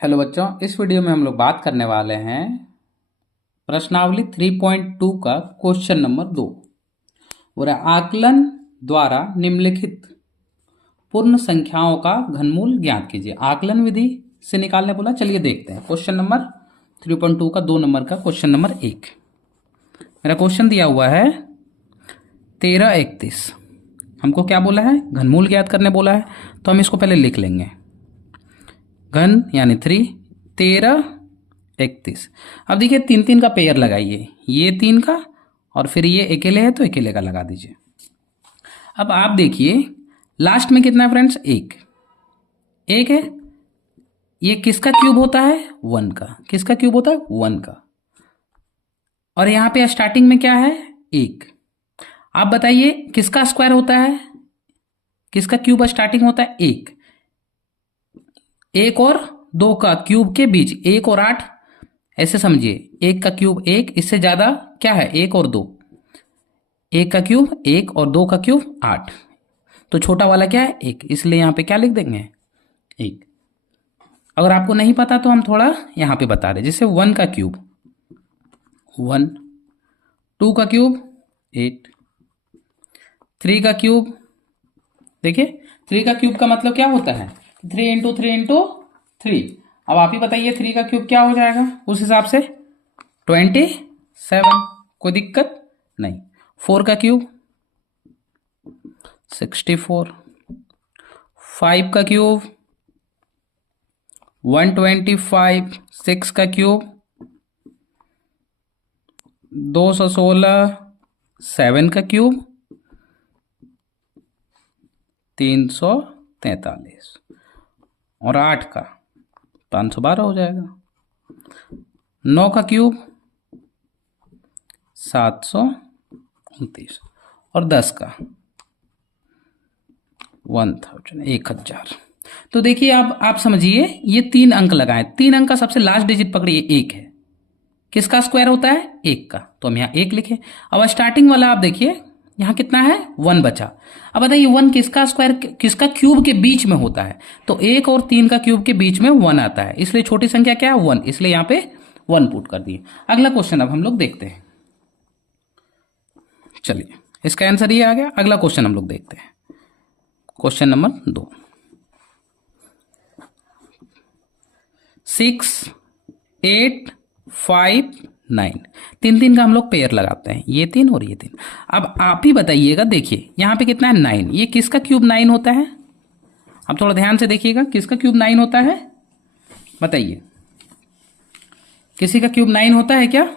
Hello बच्चों, इस video में हम लोग बात करने वाले हैं प्रश्नावली 3.2 का क्वेश्चन नंबर 2 और आकलन द्वारा निम्नलिखित पूर्ण संख्याओं का घनमूल ज्ञात कीजिए। आकलन विधि से निकालने बोला। चलिए देखते हैं क्वेश्चन नंबर 3.2 का 2 नंबर का क्वेश्चन नंबर 1। मेरा क्वेश्चन दिया हुआ है 1331। हमको क्या बोला है? घनमूल ज्ञात करने बोला है, तो हम इसको पहले लिख लेंगे। घन यानी 3, 13, 31। अब देखिए 3 3 का पेयर लगाइए, ये 3 का और फिर ये अकेले है तो अकेले का लगा दीजिए। अब आप देखिए लास्ट में कितना है फ्रेंड्स? 1 है। ये किसका क्यूब होता है? 1 का। किसका क्यूब होता है? 1 का। और यहां पे स्टार्टिंग में क्या है? 1। आप बताइए किसका स्क्वायर होता है? किसका क्यूब स्टार्टिंग होता है? 1। 1 और 2 का क्यूब के बीच 1 और 8, ऐसे समझिए। 1 का क्यूब 1, इससे ज्यादा क्या है? 1 और 2। 1 का क्यूब 1 और 2 का क्यूब 8, तो छोटा वाला क्या है? 1, इसलिए यहां पे क्या लिख देंगे? 1। अगर आपको नहीं पता तो हम थोड़ा यहां पे बता रहे, जैसे 1 का क्यूब 1, 2 का क्यूब 8, 3 का क्यूब, देखिए 3 का क्यूब का मतलब क्या होता है? 3 इंटू 3 इंटू 3। अब आप ही बताइए 3 का क्यूब क्या हो जाएगा उस हिसाब से? 27। कोई दिक्कत नहीं। 4 का क्यूब 64, 5 का क्यूब 125, 6 का क्यूब 216, 7 का क्यूब 343 और 8 का 512 हो जाएगा। 9 का क्यूब 729 और 10 का 1000। तो देखिए अब आप समझिए, ये 3 अंक लगाएं। 3 अंक का सबसे लास्ट डिजिट पकड़िए, 1 है। किसका स्क्वायर होता है? 1 का, तो हम यहाँ 1 लिखे। अब स्टार्टिंग वाला आप देखिए यहाँ कितना है? 1 बचा। अब बताइए 1 किसका स्क्वायर, किसका क्यूब के बीच में होता है? तो 1 और 3 का क्यूब के बीच में 1 आता है, इसलिए छोटी संख्या क्या है? 1, इसलिए यहाँ पे 1 पुट कर दिए। अगला क्वेश्चन अब हम लोग देखते हैं। चलिए इसका आंसर ये आ गया। अगला क्वेश्चन हम लोग देखते हैं, क्वेश्चन नंबर 2। 6, 8, 5, 9। 3 3 का हम लोग पेयर लगाते हैं, ये 3 और ये 3। अब आप ही बताइएगा, देखिए यहां पे कितना है? 9। ये किसका क्यूब 9 होता है? अब थोड़ा ध्यान से देखिएगा, किसका क्यूब 9 होता है? बताइए, किसी का क्यूब 9 होता है क्या?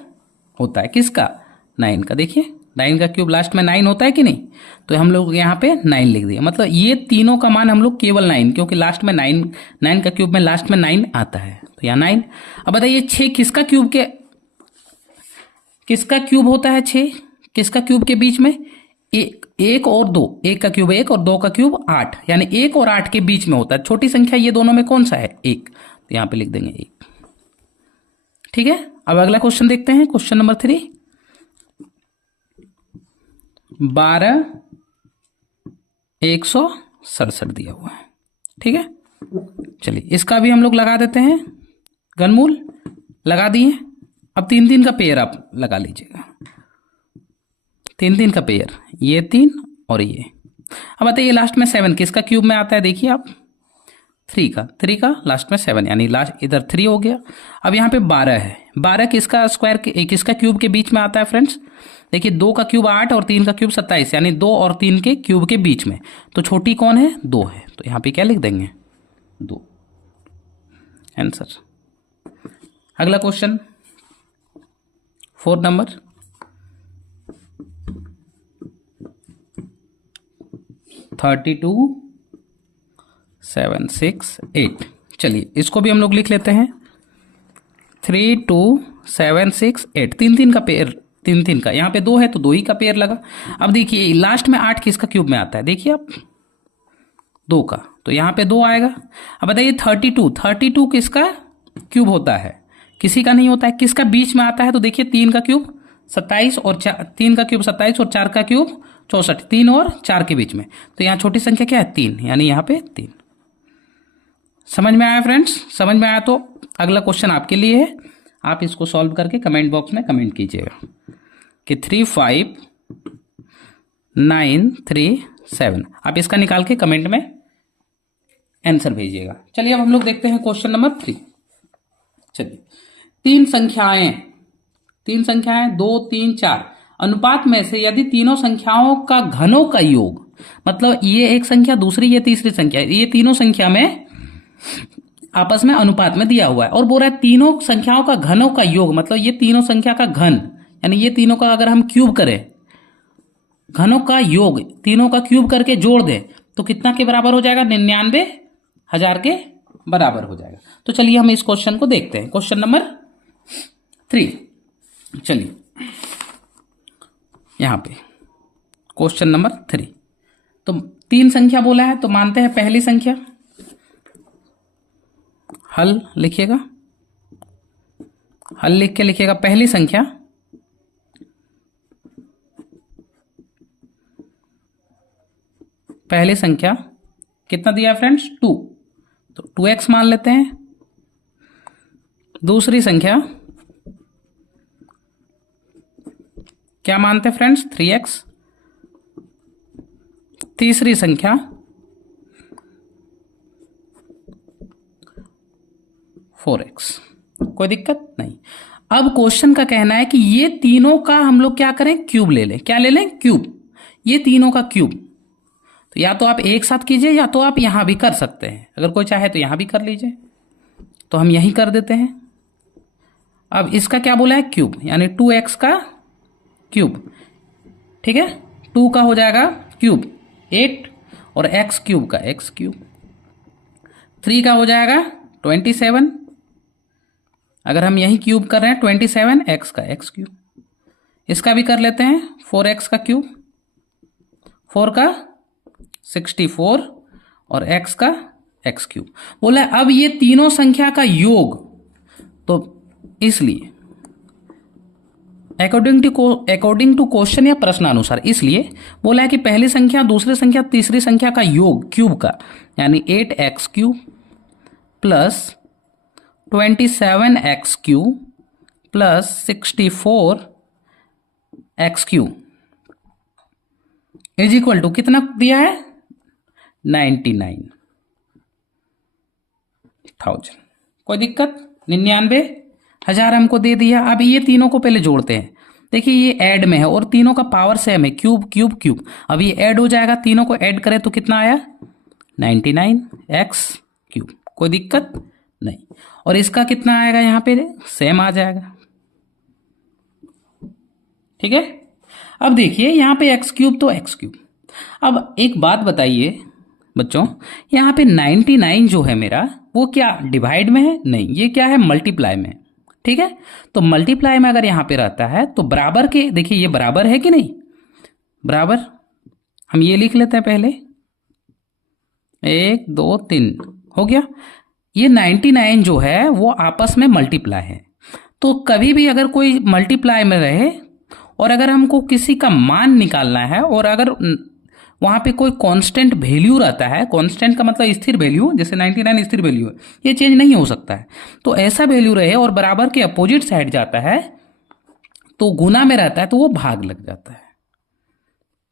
होता है। किसका? 9 का। देखिए 9 का क्यूब लास्ट में 9 होता है कि नहीं? तो हम लोग यहाँ पे 9 लिख दिए। मतलब ये तीनों का मान हम लोग केवल 9, क्योंकि लास्ट में 9 का क्यूब में लास्ट में 9 आता है, तो यहाँ 9। अब बताइए 6 किसका क्यूब होता है? 6 किसका क्यूब के बीच में? 1 और 2। 1 का क्यूब 1 और 2 का क्यूब 8, यानी 1 और 8 के बीच में होता है। छोटी संख्या ये दोनों में कौन सा है? 1, तो यहाँ पे लिख देंगे 1। ठीक है। अब अगला क्वेश्चन देखते हैं, क्वेश्चन नंबर 3। 12, 167 दिया हुआ है। ठीक है, चलिए इसका भी हम लोग लगा देते हैं। घनमूल लगा दिए। अब 3 3 का पेयर आप लगा लीजिएगा। 3 3 का पेयर, ये 3 और ये। अब बताइए लास्ट में 7 किसका क्यूब में आता है? देखिए आप 3 का लास्ट में 7, यानी लास्ट इधर 3 हो गया। अब यहाँ पे 12 है। 12 किसका स्क्वायर किसका क्यूब के बीच में आता है फ्रेंड्स? देखिए 2 का क्यूब 8 और 3 का क्यूब 27, यानी 2 और 3 के क्यूब के बीच में। तो छोटी कौन है? 2 है, तो यहाँ पे क्या लिख देंगे? 2 आंसर। अगला क्वेश्चन 4 नंबर। 32, 7, 6, 8। चलिए इसको भी हम लोग लिख लेते हैं। 3, 2, 7, 6, 8। 3 3 का पेयर, 3 3 का। यहाँ पे 2 है तो 2 ही का पेयर लगा। अब देखिए लास्ट में 8 किसका क्यूब में आता है? देखिए आप 2 का, तो यहाँ पे 2 आएगा। अब बताइए 32 किसका क्यूब होता है? किसी का नहीं होता है। किसका बीच में आता है? तो देखिए 3 का क्यूब 27 और 3 का क्यूब 27 और 4 का क्यूब 64, 3 और 4 के बीच में। तो यहाँ छोटी संख्या क्या है? 3, यानी यहाँ पे 3। समझ में आया फ्रेंड्स? समझ में आया तो अगला क्वेश्चन आपके लिए है, आप इसको सॉल्व करके कमेंट बॉक्स में कमेंट कीजिएगा कि 35937। आप इसका निकाल के कमेंट में आंसर भेजिएगा। चलिए अब हम लोग देखते हैं क्वेश्चन नंबर 3। चलिए, तीन संख्याएं 2, 3, 4 अनुपात में से यदि तीनों संख्याओं का घनों का योग, मतलब ये एक संख्या, दूसरी ये तीसरी संख्या, ये तीनों संख्या में आपस में अनुपात में दिया हुआ है और बोल रहा है तीनों संख्याओं का घनों का योग, मतलब ये तीनों संख्या का घन, यानी ये तीनों का अगर हम क्यूब करें, घनों का योग तीनों का क्यूब करके जोड़ दें तो कितना के बराबर हो जाएगा? 99,000 के बराबर हो जाएगा। तो चलिए हम इस क्वेश्चन को देखते हैं, क्वेश्चन नंबर 3। चलिए यहां पे क्वेश्चन नंबर 3, तो तीन संख्या बोला है तो मानते हैं पहली संख्या, हल लिखिएगा, हल लिख के लिखिएगा पहली संख्या कितना दिया है फ्रेंड्स? 2, तो 2x मान लेते हैं। दूसरी संख्या क्या मानते हैं फ्रेंड्स? 3x। तीसरी संख्या 4x। कोई दिक्कत नहीं। अब क्वेश्चन का कहना है कि ये तीनों का हम लोग क्या करें? क्यूब ले लें। क्या ले लें? क्यूब। ये तीनों का क्यूब, तो या तो आप एक साथ कीजिए या तो आप यहां भी कर सकते हैं, अगर कोई चाहे तो यहां भी कर लीजिए, तो हम यहीं कर देते हैं। अब इसका क्या बोला है? क्यूब, यानी 2x का क्यूब, ठीक है। 2 का हो जाएगा क्यूब 8 और x क्यूब का x क्यूब। 3 का हो जाएगा 27, अगर हम यही क्यूब कर रहे हैं 27 x का x क्यूब। इसका भी कर लेते हैं 4x का क्यूब, 4 का 64 और x का x क्यूब। बोला अब ये तीनों संख्या का योग, तो इसलिए अकॉर्डिंग टू क्वेश्चन या प्रश्नानुसार, इसलिए बोला है कि पहली संख्या, दूसरी संख्या, तीसरी संख्या का योग क्यूब का, यानी 8x cube plus 27x cube plus 64x cube is equal to कितना दिया है? 99,000। कोई दिक्कत? 99,000 हमको दे दिया। अब ये तीनों को पहले जोड़ते हैं। देखिए ये ऐड में है और तीनों का पावर सेम है, क्यूब क्यूब क्यूब। अब ये ऐड हो जाएगा, तीनों को ऐड करें तो कितना आया? 99x cube. कोई दिक्कत नहीं। और इसका कितना आएगा? यहां पे सेम आ जाएगा, ठीक है। अब देखिए यहां पे x क्यूब तो x क्यूब। अब एक बात बताइए बच्चों, यहां पे 99 जो है मेरा, वो क्या डिवाइड में है? नहीं, ये क्या है? मल्टीप्लाई में, ठीक है। तो मल्टीप्लाई में अगर यहां पे रहता है तो बराबर के, देखिए ये बराबर है कि नहीं? बराबर, हम ये लिख लेते हैं पहले, 1 2 3 हो गया। ये 99 जो है वो आपस में मल्टीप्लाई है, तो कभी भी अगर कोई मल्टीप्लाई में रहे और अगर हमको किसी का मान निकालना है और अगर वहां पे कोई कांस्टेंट वैल्यू रहता है, कांस्टेंट का मतलब स्थिर वैल्यू, जैसे 99 स्थिर वैल्यू है, ये चेंज नहीं हो सकता है, तो ऐसा वैल्यू रहे और बराबर के अपोजिट साइड जाता है तो गुना में रहता है तो वो भाग लग जाता है।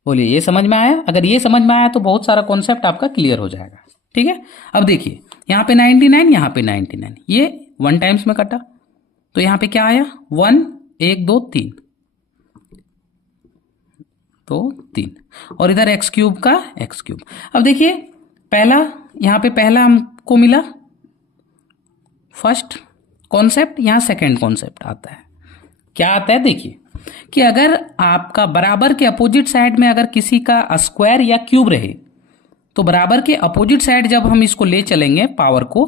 बोलिए ये समझ में आया? अगर ये समझ में आया तो बहुत सारा कॉन्सेप्ट आपका क्लियर हो जाएगा, ठीक है। अब देखिए यहां पे 99, यहां पे 99, ये 1 टाइम्स में कटा, तो यहां पे क्या आया? 1 1 2 3, तो 3, और इधर x क्यूब का x क्यूब। अब देखिए पहला, यहां पे पहला हमको मिला फर्स्ट कॉन्सेप्ट, यहां सेकंड कॉन्सेप्ट आता है। क्या आता है? देखिए कि अगर आपका बराबर के अपोजिट साइड में अगर किसी का स्क्वायर या क्यूब रहे तो बराबर के अपोजिट साइड जब हम इसको ले चलेंगे पावर को,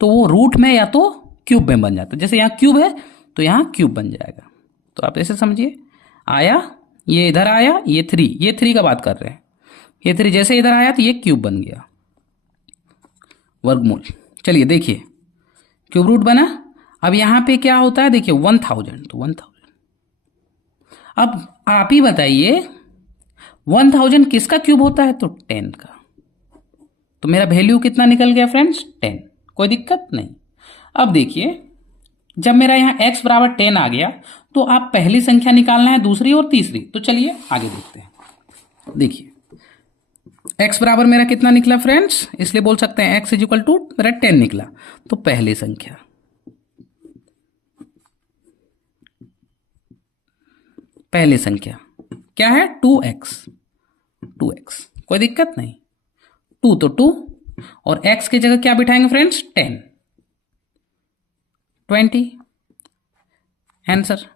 तो वो रूट में या तो क्यूब में बन जाता है। जैसे यहां क्यूब है तो यहां क्यूब बन जाएगा, तो आप ऐसे समझिए, आया ये इधर आया, ये 3 का बात कर रहे हैं, ये 3 जैसे इधर आया तो ये क्यूब बन गया, वर्गमूल। चलिए देखिए क्यूब रूट बना। अब यहां पे क्या होता है? देखिए 1000, तो 1000। अब आप ही बताइए 1000 किसका क्यूब होता है? तो 10 का। तो मेरा वैल्यू कितना निकल गया फ्रेंड्स? 10। कोई दिक्कत नहीं। अब देखिए, जब मेरा यहाँ x बराबर 10 आ गया तो आप पहली संख्या निकालना है, दूसरी और तीसरी। तो चलिए आगे देखते हैं। देखिए x बराबर मेरा कितना निकला फ्रेंड्स, इसलिए बोल सकते हैं x इज इक्वल टू मेरा 10 निकला। तो पहली संख्या, पहली संख्या क्या है, 2x। 2x कोई दिक्कत नहीं, 2 तो 2 और x की जगह क्या बिठाएंगे फ्रेंड्स, 10, 20 आंसर।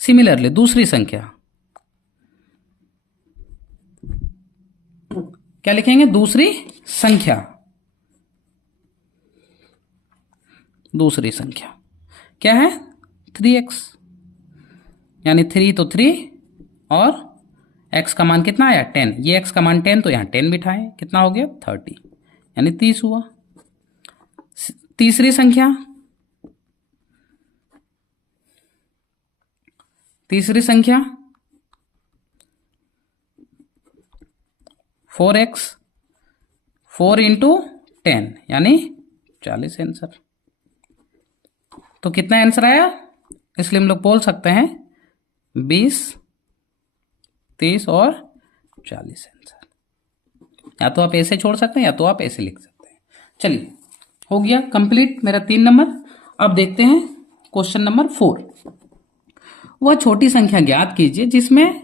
सिमिलरली दूसरी संख्या क्या लिखेंगे, दूसरी संख्या, दूसरी संख्या क्या है 3x, यानी 3 तो 3 और x का मान कितना आया 10, ये x का मान 10 तो यहां 10 बिठाएं, कितना हो गया 30, यानी 30 हुआ। तीसरी संख्या, तीसरी संख्या 4x, 4 इंटू 10 यानी 40 आंसर। तो कितना आंसर आया, इसलिए हम लोग बोल सकते हैं 20, 30 और 40 आंसर। या तो आप ऐसे छोड़ सकते हैं या तो आप ऐसे लिख सकते हैं। चलिए हो गया कंप्लीट मेरा 3 नंबर। अब देखते हैं क्वेश्चन नंबर 4। वह छोटी संख्या ज्ञात कीजिए जिसमें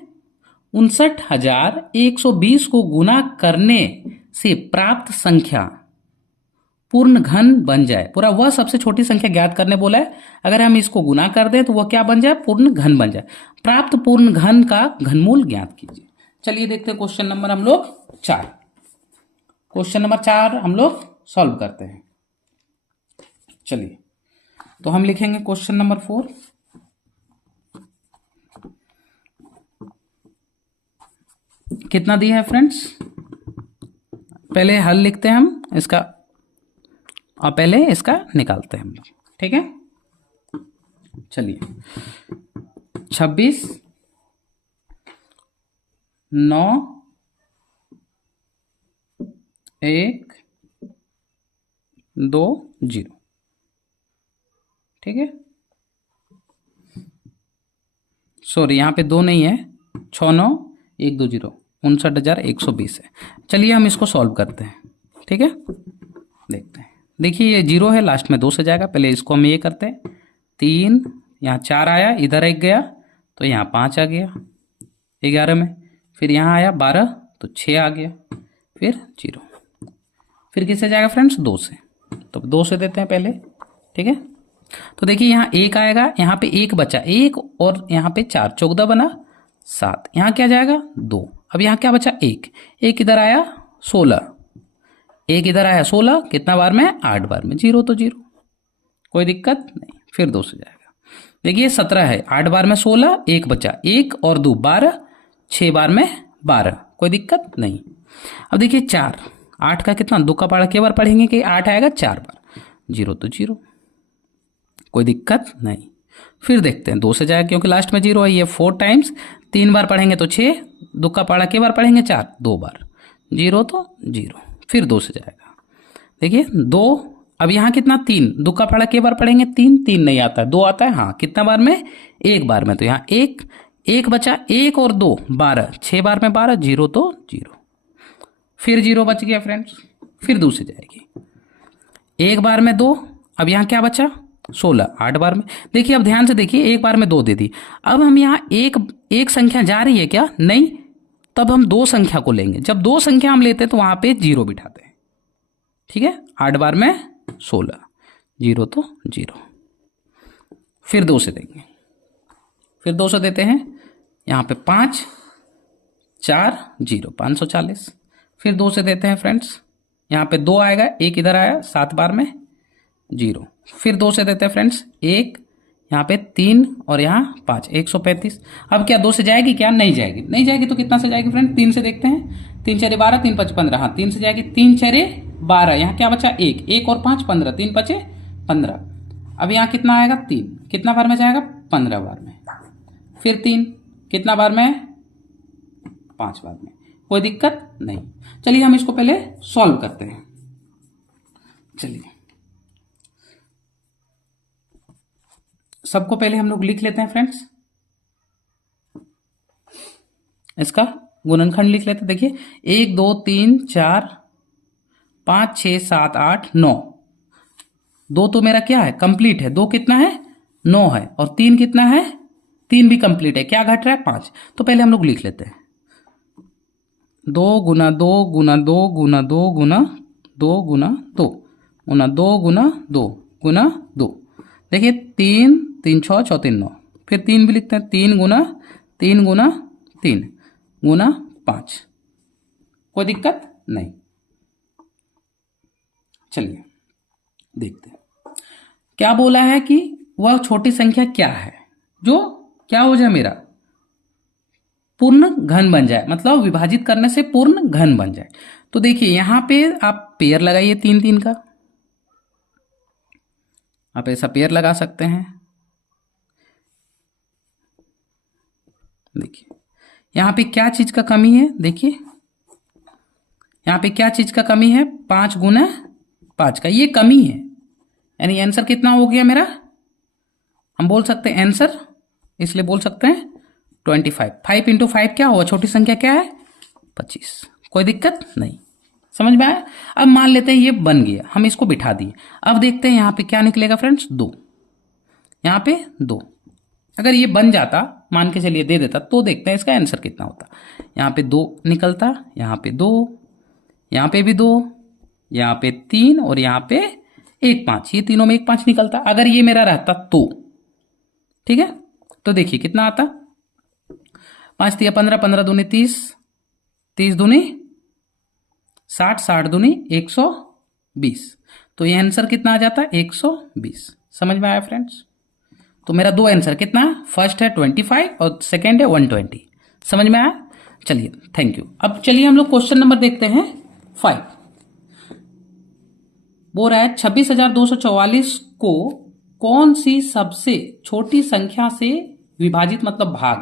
59,120 को गुना करने से प्राप्त संख्या पूर्ण घन बन जाए। पूरा वह सबसे छोटी संख्या ज्ञात करने बोला है, अगर हम इसको गुना कर दें तो वह क्या बन जाए, पूर्ण घन बन जाए। प्राप्त पूर्ण घन का घनमूल ज्ञात कीजिए। चलिए देखते हैं क्वेश्चन नंबर हम लोग 4। क्वेश्चन नंबर 4 हम लोग सॉल्व करते हैं। चलिए तो हम लिखेंगे क्वेश्चन नंबर 4। कितना दिया है फ्रेंड्स, पहले हल लिखते हैं हम इसका और पहले इसका निकालते हैं हम लोग, ठीक है। चलिए 26, 9, 1, 2, 0, ठीक है। सॉरी यहाँ पे 2 नहीं है, 6, 9, 1, 2, 0, 59,120 है। चलिए हम इसको सॉल्व करते हैं, ठीक है। देखते हैं, देखिए ये 0 है, लास्ट में 2 से जाएगा। पहले इसको हम ये करते हैं, 3 यहाँ 4 आया, इधर 1 गया तो यहाँ 5 आ गया 11 में, फिर यहाँ आया 12 तो 6 आ गया, फिर 0, फिर किससे जाएगा फ्रेंड्स, 2 से। तो 2 से देते हैं पहले, ठीक है। तो देखिए यहाँ 1 आएगा, यहाँ पे 1 बचा, 1 और यहाँ पे 4, 14 बना 7, यहाँ क्या जाएगा 2। अब यहाँ क्या बचा 1, 1 इधर आया 16, 1 इधर आया 16, कितना बार में 8 बार में, 0 तो 0, कोई दिक्कत नहीं, फिर 2 से जाएगा। देखिए 17 है, 8 बार में 16, 1 बचा, 1 और 2 12, 6 बार में 12, कोई दिक्कत नहीं। अब देखिए 4, 8 का कितना 2 का पारा के बार पढ़ेंगे कि 8 आएगा 4 बार, 0 तो 0, कोई दिक्कत नहीं। फिर देखते हैं 2 से जाएगा क्योंकि लास्ट में 0 है, ये 4 टाइम्स, 3 बार पढ़ेंगे तो 6, 2 का पारा के बार पढ़ेंगे 4, 2 बार, 0 तो 0, फिर 2 से जाएगा। देखिए 2, अब यहाँ कितना 3, 2 का पारा के बार पढ़ेंगे 3, 3 नहीं आता है, 2 आता है, हाँ कितना बार में 1 बार में, तो यहाँ 1, 1 बचा, 1 और 2 12, 6 बार में 12, 0 तो 0, फिर 0 बच गया फ्रेंड्स, फिर 2 से जाएगी, 1 बार में 2, अब यहाँ क्या बचा 16, 8 बार में। देखिए अब ध्यान से देखिए, 1 बार में 2 दे दी, अब हम यहाँ एक संख्या जा रही है क्या, नहीं, तब हम 2 संख्या को लेंगे। जब 2 संख्या हम लेते हैं तो वहां पे 0 बिठाते हैं, ठीक है। 8 बार में 16, 0 तो 0, फिर 2 से देंगे, फिर 2 से देते हैं, यहाँ पे 5, 4, 0, 540, फिर 2 से देते हैं फ्रेंड्स, यहाँ पे 2 आएगा, 1 इधर आया 7 बार में 0, फिर 2 से देते हैं फ्रेंड्स, 1 यहाँ पे 3 और यहाँ 5, 135। अब क्या 2 से जाएगी क्या, नहीं जाएगी, नहीं जाएगी तो कितना से जाएगी फ्रेंड, 3 से देखते हैं, 3 4 12, 3 5 15, हाँ 3 से जाएगी, 3 4 12, यहाँ क्या बचा 1, 1 और 5 15, 3 5 15। अब यहाँ कितना आएगा 3, कितना बार में जाएगा 15 बार में, फिर 3 कितना बार में 5 बार में, कोई दिक्कत नहीं। चलिए हम इसको पहले सॉल्व करते हैं। चलिए सबको पहले हम लोग लिख लेते हैं फ्रेंड्स, इसका गुणनखंड लिख लेते हैं। देखिए 1 2 3 4 5 6 7 8 9, 2 तो मेरा क्या है, कंप्लीट है। 2 कितना है, 9 है। और 3 कितना है, 3 भी कंप्लीट है। क्या घट रहा है, 5। तो पहले हम लोग लिख लेते हैं 2 गुना 2 गुना 2 गुना 2 गुना 2 गुना 2 गुना 2 गुना 2 गुना 2। देखिए 3 3 6 6 3 9, फिर 3 भी लिखते हैं, 3 गुना 3 गुना 3 गुना 5। कोई दिक्कत नहीं। चलिए देखते हैं क्या बोला है कि वह छोटी संख्या क्या है जो क्या हो जाए, मेरा पूर्ण घन बन जाए, मतलब विभाजित करने से पूर्ण घन बन जाए। तो देखिए यहां पे आप पेयर लगाइए 3 3 का, आप ऐसा पेयर लगा सकते हैं। देखिए यहां पे क्या चीज का कमी है, देखिए यहां पे क्या चीज का कमी है, 5 गुना 5 का ये कमी है। यानी आंसर कितना हो गया मेरा, हम बोल सकते हैं आंसर, इसलिए बोल सकते हैं 25। 5 इंटू 5 क्या हुआ, छोटी संख्या क्या है, 25। कोई दिक्कत नहीं, समझ में आया। अब मान लेते हैं ये बन गया, हम इसको बिठा दिए। अब देखते हैं यहां पे क्या निकलेगा फ्रेंड्स, 2, यहां पे 2। अगर ये बन जाता, मान के चलिए दे देता, तो देखते हैं इसका आंसर कितना होता। यहां पे 2 निकलता, यहां पे 2, यहां पे भी 2, यहां पे 3 और यहां पे 1 5, ये तीनों में 1 5 निकलता। अगर ये मेरा रहता तो ठीक है, तो देखिए कितना आता, 5 तिया 15, 15 दूनी 30, 30 दूनी 60, 60 दूनी 120। तो ये आंसर कितना आ जाता है, 120। समझ में आया फ्रेंड्स। तो मेरा 2 आंसर कितना, फर्स्ट है 25 और सेकेंड है 120। समझ में आया। चलिए थैंक यू। अब चलिए हम लोग क्वेश्चन नंबर देखते हैं 5। बोल रहा है 26,244 को कौन सी सबसे छोटी संख्या से विभाजित मतलब भाग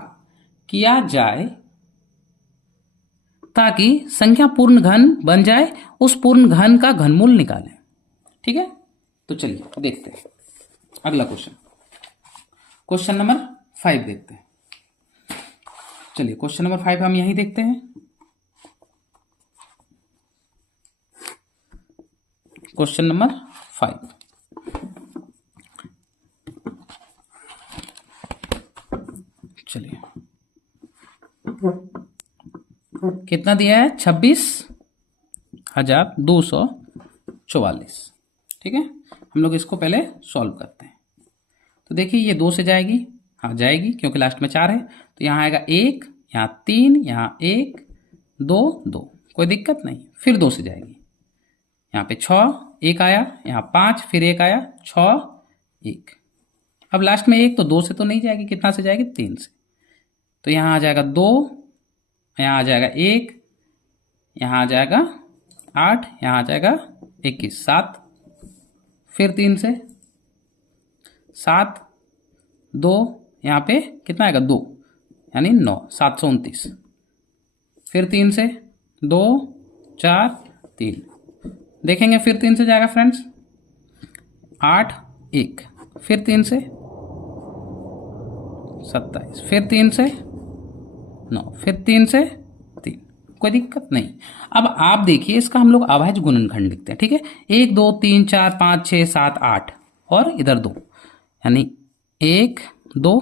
किया जाए ताकि संख्या पूर्ण घन बन जाए, उस पूर्ण घन का घनमूल निकालें। ठीक है, तो चलिए देखते हैं अगला क्वेश्चन, क्वेश्चन नंबर 5 देखते हैं। चलिए क्वेश्चन नंबर 5 हम यही देखते हैं। क्वेश्चन नंबर 5, चलिए कितना दिया है, 26,244। ठीक है, हम लोग इसको पहले सॉल्व करते हैं। तो देखिए ये 2 से जाएगी, हाँ जाएगी क्योंकि लास्ट में 4 है। तो यहाँ आएगा 1, यहाँ 3, यहाँ 1 2 2, कोई दिक्कत नहीं। फिर 2 से जाएगी, यहाँ पे 6 1 आया, यहाँ 5 फिर 1 आया, 6 1। अब लास्ट में 1, तो 2 से तो नहीं जाएगी, कितना से जाएगी, 3 से। तो यहाँ आ जाएगा 2, यहाँ आ जाएगा 1, यहाँ आ जाएगा 8, यहाँ आ जाएगा 21, 7। फिर 3 से 7 2, यहाँ पे कितना आएगा 2, यानी 9, 729। फिर 3 से 2 4 3, देखेंगे फिर 3 से जाएगा फ्रेंड्स, 8 1। फिर 3 से 27, फिर 3 से 9, फिर 3 से 3, कोई दिक्कत नहीं। अब आप देखिए इसका हम लोग अभाज्य गुणनखंड लिखते हैं। ठीक है, 1 2 3 4 5 6 7 8 और इधर 2, यानी 1 2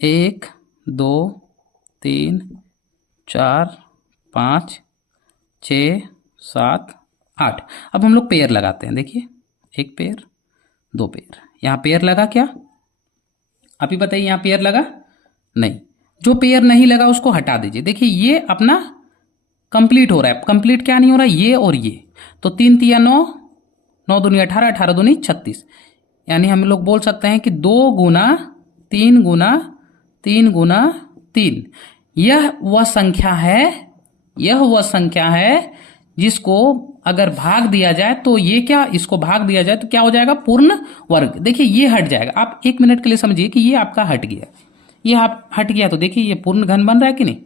1 2 3 4 5 6 7 8। अब हम लोग पेयर लगाते हैं। देखिए 1 पेयर 2 पेयर, यहाँ पेयर लगा क्या, आप ही बताइए, यहाँ पेयर लगा नहीं। जो पेयर नहीं लगा उसको हटा दीजिए। देखिए ये अपना कंप्लीट हो रहा है, कंप्लीट क्या नहीं हो रहा है, ये और ये। तो 3 तिया 9, 9 दूनी 18, 18 दूनी 36। यानी हम लोग बोल सकते हैं कि 2 गुना 3 गुना 3 गुना 3, यह वह संख्या है, यह वह संख्या है जिसको अगर भाग दिया जाए तो ये क्या, इसको भाग दिया जाए तो क्या हो जाएगा, पूर्ण वर्ग। देखिए ये हट जाएगा। आप 1 मिनट के लिए समझिए कि ये आपका हट गया, ये आप हट गया तो देखिए ये पूर्ण घन बन रहा है कि नहीं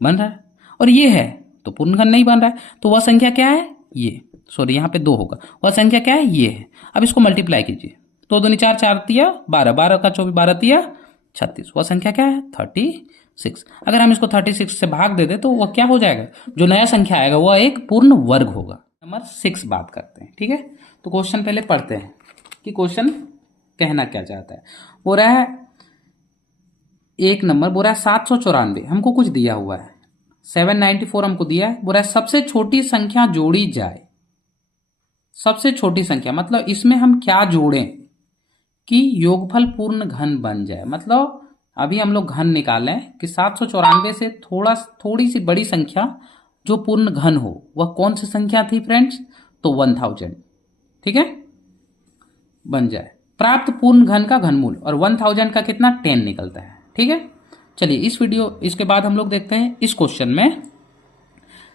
बन रहा है, और ये है तो पूर्ण घन नहीं बन रहा है। तो वह संख्या क्या है, ये, सॉरी यहाँ पे 2 होगा, वह संख्या क्या है, ये है। अब इसको मल्टीप्लाई कीजिए, दो दूनी चार, चार तिया 12, 12 का 24, 12 तिया 36, वह संख्या क्या है 36। अगर हम इसको 36 से भाग दे दे तो वह क्या हो जाएगा, जो नया संख्या आएगा वह एक पूर्ण वर्ग होगा। नंबर 6 बात करते हैं, ठीक है। तो क्वेश्चन पहले पढ़ते हैं कि क्वेश्चन कहना क्या चाहता है। बोल रहा है एक नंबर, बोल रहा है 794, हमको कुछ दिया हुआ है, 794 हमको दिया है। बोल रहा है सबसे छोटी संख्या जोड़ी जाए, सबसे छोटी संख्या मतलब इसमें हम क्या जोड़ें कि योगफल पूर्ण घन बन जाए। मतलब अभी हम लोग घन निकालें कि 794 से थोड़ी सी बड़ी संख्या जो पूर्ण घन हो, वह कौन सी संख्या थी फ्रेंड्स, तो 1000, ठीक है, बन जाए। प्राप्त पूर्ण घन का घनमूल, और 1000 का कितना 10 निकलता है, ठीक है। चलिए इसके बाद हम लोग देखते हैं इस क्वेश्चन में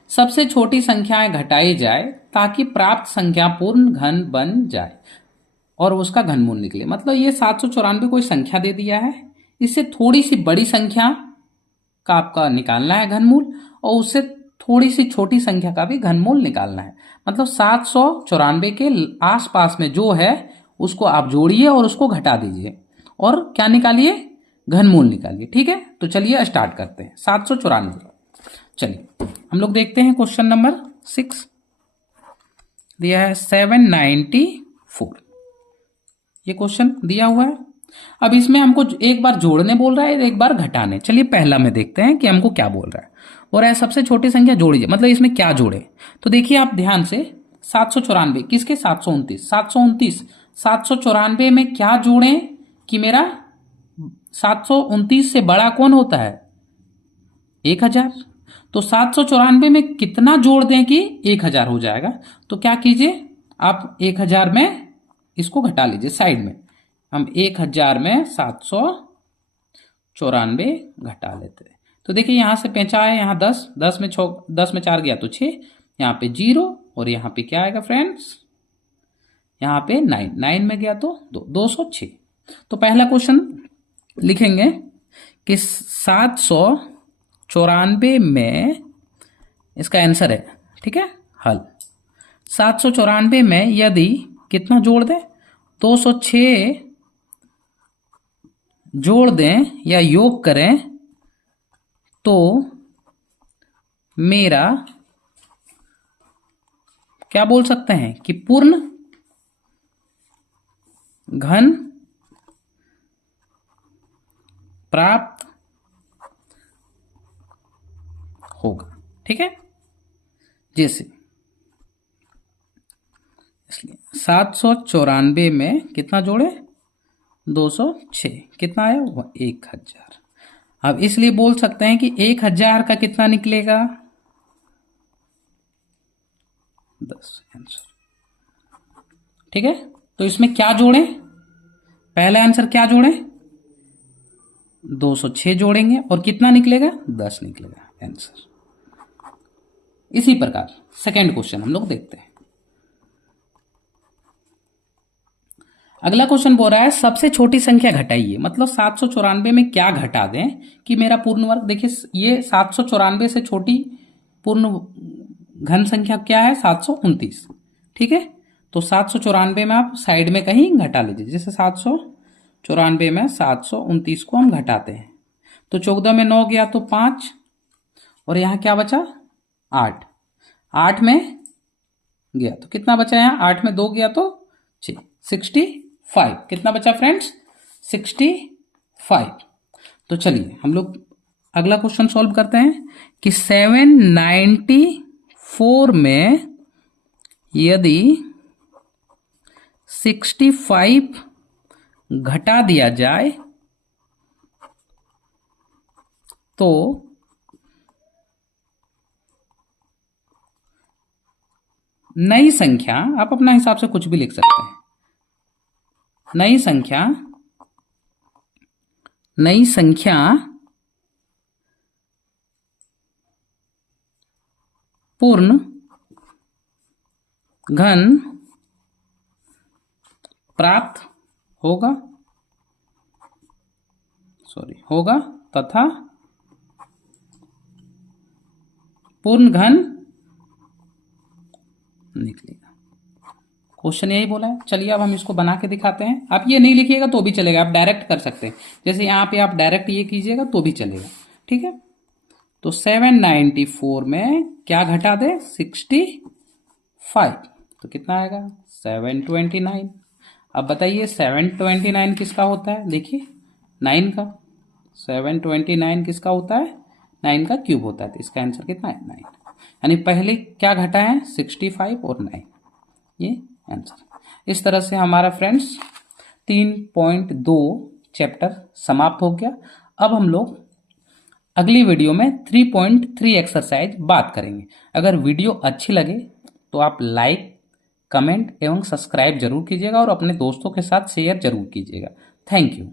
सबसे छोटी संख्याएं घटाई जाए ताकि प्राप्त संख्या पूर्ण घन बन जाए और उसका घनमूल निकले। मतलब ये 794 कोई संख्या दे दिया है, इससे थोड़ी सी बड़ी संख्या का आपका निकालना है घनमूल, और उससे थोड़ी सी छोटी संख्या का भी घनमूल निकालना है। मतलब 794 के आसपास में जो है उसको आप जोड़िए और उसको घटा दीजिए और क्या निकालिए, घनमूल निकालिए, ठीक है। तो चलिए स्टार्ट करते हैं। 794, चलिए हम लोग देखते हैं क्वेश्चन नंबर 6 दिया है 794, ये क्वेश्चन दिया हुआ है। अब इसमें हमको एक बार जोड़ने बोल रहा है, एक बार घटाने। चलिए पहला में देखते हैं कि हमको क्या बोल रहा है। बोल रहा है सबसे छोटी संख्या जोड़िए, मतलब इसमें क्या जोड़े। तो देखिए आप ध्यान से, 794 किसके 729, 729 794 में क्या जोड़ें कि मेरा 729 से बड़ा कौन होता है 1000। तो 794 में कितना जोड़ दें कि 1000 हो जाएगा। तो क्या कीजिए आप 1000 में इसको घटा लीजिए साइड में, हम 1000 में 794 घटा लेते हैं। तो देखिए यहां से पेंचा है, यहाँ 10, 10 में 4 गया तो 6, यहाँ पे 0 और यहाँ पे क्या आएगा फ्रेंड्स, यहाँ पे 9, 9 में गया तो 206। तो पहला क्वेश्चन लिखेंगे कि 794 में इसका आंसर है, ठीक है, हल। 794 में यदि कितना जोड़ दें, 206 जोड़ दें या योग करें तो मेरा क्या बोल सकते हैं कि पूर्ण घन प्राप्त होगा, ठीक है। जैसे इसलिए 794 में कितना जोड़े 206, कितना आया 1000। अब इसलिए बोल सकते हैं कि 1000 का कितना निकलेगा 10 आंसर, ठीक है। तो इसमें क्या जोड़ें, पहला आंसर क्या जोड़ें 206 जोड़ेंगे और कितना निकलेगा 10 निकलेगा आंसर। इसी प्रकार सेकेंड क्वेश्चन हम लोग देखते हैं। अगला क्वेश्चन बोल रहा है सबसे छोटी संख्या घटाइए, मतलब 794 में क्या घटा दें कि मेरा पूर्ण वर्ग। देखिए ये 794 से छोटी पूर्ण घन संख्या क्या है 729, ठीक है। तो 794 में आप साइड में कहीं घटा लीजिए, जैसे 794 में 729 को हम घटाते हैं तो 14 में 9 गया तो 5 और यहाँ क्या बचा 8, 8 में गया तो कितना बचा, यहाँ 8 में 2 गया तो 6, 65 कितना बचा फ्रेंड्स 65। तो चलिए हम लोग अगला क्वेश्चन सॉल्व करते हैं कि 794 में यदि 65 घटा दिया जाए तो नई संख्या, आप अपना हिसाब से कुछ भी लिख सकते हैं, नई संख्या पूर्ण घन प्राप्त होगा तथा पूर्ण घन निकलेगा। क्वेश्चन यही बोला है। चलिए अब हम इसको बना के दिखाते हैं। आप ये नहीं लिखिएगा तो भी चलेगा, आप डायरेक्ट कर सकते हैं। जैसे यहाँ पे आप डायरेक्ट ये कीजिएगा तो भी चलेगा, ठीक है। तो 794 में क्या घटा दे, 65, तो कितना आएगा 729। अब बताइए 729 किसका होता है, देखिए 9 का। 729 किसका होता है, 9 का क्यूब होता है। तो इसका आंसर कितना है 9। यानी पहले क्या घटा है 65 और 9, ये आंसर। इस तरह से हमारा फ्रेंड्स 3.2 चैप्टर समाप्त हो गया। अब हम लोग अगली वीडियो में 3.3 एक्सरसाइज बात करेंगे। अगर वीडियो अच्छी लगे तो आप लाइक, कमेंट एवं सब्सक्राइब जरूर कीजिएगा और अपने दोस्तों के साथ शेयर जरूर कीजिएगा। Thank you.